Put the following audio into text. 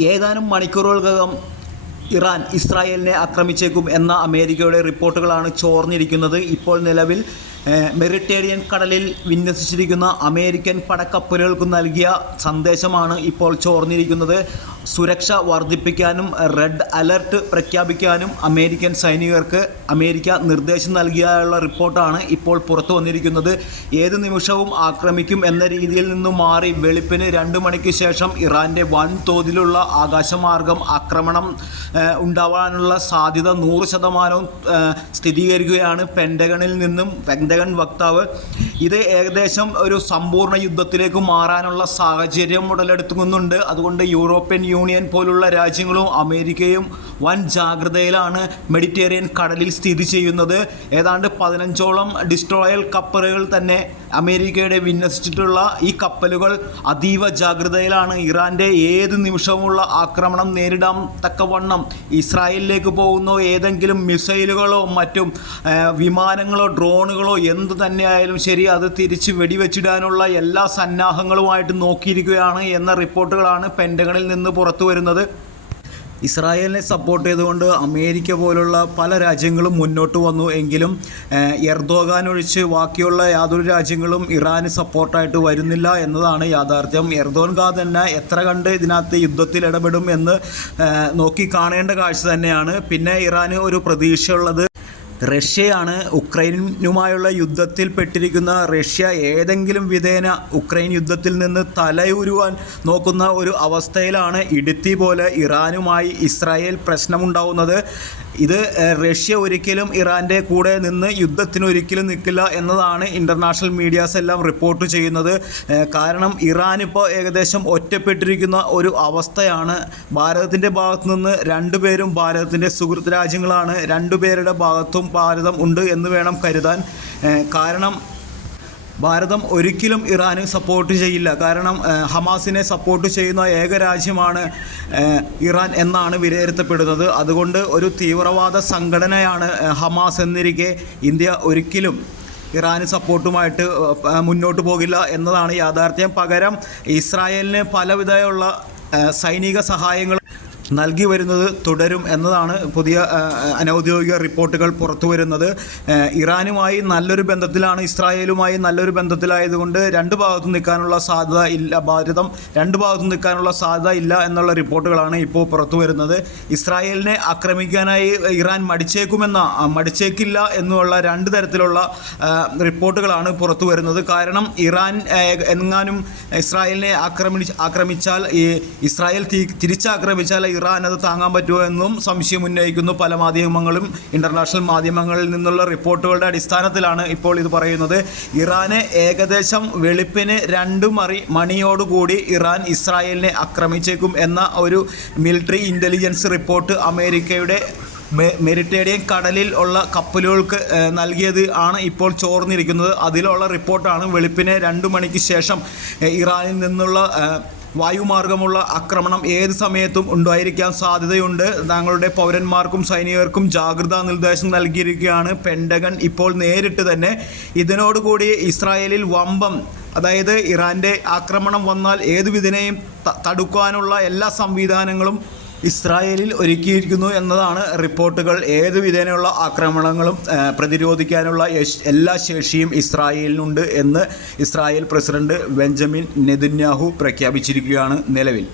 ഏതാനും മണിക്കൂറുകൾക്കകം ഇറാൻ ഇസ്രായേലിനെ ആക്രമിച്ചേക്കും എന്ന അമേരിക്കയുടെ റിപ്പോർട്ടുകളാണ് ചോർന്നിരിക്കുന്നത്. ഇപ്പോൾ നിലവിൽ ഏഹ്, മെഡിറ്ററേനിയൻ കടലിൽ വിന്യസിച്ചിരിക്കുന്ന അമേരിക്കൻ പടക്കപ്പലുകൾക്ക് നൽകിയ സന്ദേശമാണ് ഇപ്പോൾ ചോർന്നിരിക്കുന്നത്. സുരക്ഷ വർദ്ധിപ്പിക്കാനും റെഡ് അലർട്ട് പ്രഖ്യാപിക്കാനും അമേരിക്കൻ സൈനികർക്ക് അമേരിക്ക നിർദ്ദേശം നൽകിയുള്ള റിപ്പോർട്ടാണ് ഇപ്പോൾ പുറത്തു വന്നിരിക്കുന്നത്. ഏത് നിമിഷവും ആക്രമിക്കും എന്ന രീതിയിൽ നിന്നും മാറി വെളുപ്പിന് രണ്ട് മണിക്ക് ശേഷം ഇറാന്റെ വൻതോതിലുള്ള ആകാശമാർഗം ആക്രമണം ഉണ്ടാവാനുള്ള സാധ്യത നൂറ് ശതമാനവും സ്ഥിരീകരിക്കുകയാണ്. പെൻഡഗണിൽ നിന്നും പെൻഡഗൺ വക്താവ് ഇത് ഏകദേശം ഒരു സമ്പൂർണ യുദ്ധത്തിലേക്ക് മാറാനുള്ള സാഹചര്യം ഉടലെടുക്കുന്നുണ്ട്. അതുകൊണ്ട് യൂറോപ്യൻ യൂണിയൻ പോലുള്ള രാജ്യങ്ങളും അമേരിക്കയും വൻ ജാഗ്രതയിലാണ് മെഡിറ്റേറിയൻ കടലിൽ സ്ഥിതി ചെയ്യുന്നത്. ഏതാണ്ട് പതിനഞ്ചോളം ഡിസ്ട്രോയൽ കപ്പലുകൾ തന്നെ അമേരിക്കയുടെ വിന്യസിച്ചിട്ടുള്ള ഈ കപ്പലുകൾ അതീവ ജാഗ്രതയിലാണ്. ഇറാന്റെ ഏത് നിമിഷവുമുള്ള ആക്രമണം നേരിടാൻ തക്കവണ്ണം ഇസ്രായേലിലേക്ക് പോകുന്ന. ഏതെങ്കിലും മിസൈലുകളോ മറ്റും വിമാനങ്ങളോ ഡ്രോണുകളോ എന്ത് തന്നെയായാലും ശരി അത് തിരിച്ച് വെടിവെച്ചിടാനുള്ള എല്ലാ സന്നാഹങ്ങളുമായിട്ട് നോക്കിയിരിക്കുകയാണ് എന്ന റിപ്പോർട്ടുകളാണ് പെൻഡഗണിൽ നിന്ന് പുറത്തു വരുന്നത്. ഇസ്രായേലിനെ സപ്പോർട്ട് ചെയ്തുകൊണ്ട് അമേരിക്ക പോലുള്ള പല രാജ്യങ്ങളും മുന്നോട്ട് വന്നു എങ്കിലും എർദോഗാൻ ഒഴിച്ച് ബാക്കിയുള്ള യാതൊരു രാജ്യങ്ങളും ഇറാന് സപ്പോർട്ടായിട്ട് വരുന്നില്ല എന്നതാണ് യാഥാർത്ഥ്യം. എർദോൻഗാ തന്നെ എത്ര കണ്ട് ഇതിനകത്ത് യുദ്ധത്തിൽ ഇടപെടും എന്ന് നോക്കി കാണേണ്ട കാഴ്ച തന്നെയാണ്. പിന്നെ ഇറാന് ഒരു പ്രതീക്ഷയുള്ളത് റഷ്യയാണ് ഉക്രൈനുമായുള്ള യുദ്ധത്തിൽ പെട്ടിരിക്കുന്ന റഷ്യ ഏതെങ്കിലും വിധേന ഉക്രൈൻ യുദ്ധത്തിൽ നിന്ന് തലയുരുവാൻ നോക്കുന്ന ഒരു അവസ്ഥയിലാണ് ഇടുത്തി പോലെ ഇറാനുമായി ഇസ്രായേൽ പ്രശ്നമുണ്ടാവുന്നത്. ഇത് റഷ്യ ഒരിക്കലും ഇറാന്റെ കൂടെ നിന്ന് യുദ്ധത്തിന് ഒരിക്കലും നിൽക്കില്ല എന്നതാണ് ഇന്റർനാഷണൽ മീഡിയാസ് എല്ലാം റിപ്പോർട്ട് ചെയ്യുന്നത്. കാരണം ഇറാൻ ഇപ്പോൾ ഏകദേശം ഒറ്റപ്പെട്ടിരിക്കുന്ന ഒരു അവസ്ഥയാണ്. ഭാരതത്തിന്റെ ഭാഗത്തു നിന്ന് രണ്ടുപേരും ഭാരതത്തിന്റെ സുഹൃത്ത് രാജ്യങ്ങളാണ്. രണ്ടുപേരുടെ ഭാഗത്തും ഭാരതം ഉണ്ട് എന്ന് വേണം കരുതാൻ. കാരണം ഭാരതം ഒരിക്കലും ഇറാന് സപ്പോർട്ട് ചെയ്യില്ല. കാരണം ഹമാസിനെ സപ്പോർട്ട് ചെയ്യുന്ന ഏക രാജ്യമാണ് ഇറാൻ എന്നാണ് വിലയിരുത്തപ്പെടുന്നത്. അതുകൊണ്ട് ഒരു തീവ്രവാദ സംഘടനയാണ് ഹമാസ് എന്നിരിക്കെ ഇന്ത്യ ഒരിക്കലും ഇറാന് സപ്പോർട്ടുമായിട്ട് മുന്നോട്ട് പോകില്ല എന്നതാണ് യാഥാർത്ഥ്യം. പകരം ഇസ്രായേലിന് പലവിധമുള്ള സൈനിക സഹായങ്ങൾ നൽകി വരുന്നത് തുടരും എന്നതാണ് പുതിയ അനൗദ്യോഗിക റിപ്പോർട്ടുകൾ പുറത്തു വരുന്നത്. ഇറാനുമായി നല്ലൊരു ബന്ധത്തിലാണ് ഇസ്രായേലുമായി നല്ലൊരു ബന്ധത്തിലായതുകൊണ്ട് രണ്ട് ഭാഗത്തും നിൽക്കാനുള്ള സാധ്യത ഇല്ല ഭാരതം രണ്ട് ഭാഗത്തും നിൽക്കാനുള്ള സാധ്യത ഇല്ല എന്നുള്ള റിപ്പോർട്ടുകളാണ് ഇപ്പോൾ പുറത്തു വരുന്നത്. ഇസ്രായേലിനെ ആക്രമിക്കാനായി ഇറാൻ മടിച്ചേക്കുമെന്ന മടിച്ചേക്കില്ല എന്നുള്ള രണ്ട് തരത്തിലുള്ള റിപ്പോർട്ടുകളാണ് പുറത്തു വരുന്നത്. കാരണം ഇറാൻ എങ്ങാനും ഇസ്രായേലിനെ ആക്രമി ആക്രമിച്ചാൽ ഈ ഇസ്രായേൽ തിരിച്ചാക്രമിച്ചാൽ ഇറാൻ അത് താങ്ങാൻ പറ്റുമോ എന്നും സംശയം ഉന്നയിക്കുന്നു പല മാധ്യമങ്ങളും. ഇന്റർനാഷണൽ മാധ്യമങ്ങളിൽ നിന്നുള്ള റിപ്പോർട്ടുകളുടെ അടിസ്ഥാനത്തിലാണ് ഇപ്പോൾ ഇത് പറയുന്നത്. ഇറാന് ഏകദേശം വെളുപ്പിന് രണ്ട് മറി മണിയോടുകൂടി ഇറാൻ ഇസ്രായേലിനെ ആക്രമിച്ചേക്കും എന്ന ഒരു മിലിറ്ററി ഇന്റലിജൻസ് റിപ്പോർട്ട് അമേരിക്കയുടെ മെ- മെഡിറ്ററേനിയൻ കടലിൽ ഉള്ള കപ്പലുകൾക്ക് നൽകിയത് ആണ് ഇപ്പോൾ ചോർന്നിരിക്കുന്നത്. അതിലുള്ള റിപ്പോർട്ടാണ് വെളുപ്പിനെ രണ്ട് മണിക്ക് ശേഷം ഇറാനിൽ നിന്നുള്ള വായുമാർഗമുള്ള ആക്രമണം ഏത് സമയത്തും ഉണ്ടായിരിക്കാൻ സാധ്യതയുണ്ട്. താങ്കളുടെ പൗരന്മാർക്കും സൈനികർക്കും ജാഗ്രതാ നിർദ്ദേശം നൽകിയിരിക്കുകയാണ്. പെൻഡഗൺ ഇപ്പോൾ നേരിട്ട് തന്നെ ഇതിനോടുകൂടി ഇസ്രായേലിൽ വമ്പം അതായത് ഇറാന്റെ ആക്രമണം വന്നാൽ ഏതു വിധനെയും തടുക്കാനുള്ള എല്ലാ സംവിധാനങ്ങളും ഇസ്രായേലിൽ ഒരുക്കിയിരിക്കുന്നു എന്നതാണ് റിപ്പോർട്ടുകൾ. ഏത് വിധേനയുള്ള ആക്രമണങ്ങളും പ്രതിരോധിക്കാനുള്ള എല്ലാ ശേഷിയും ഇസ്രായേലിനുണ്ട് എന്ന് ഇസ്രായേൽ പ്രസിഡന്റ് ബെഞ്ചമിൻ നെതന്യാഹു പ്രഖ്യാപിച്ചിരിക്കുകയാണ് നിലവിൽ.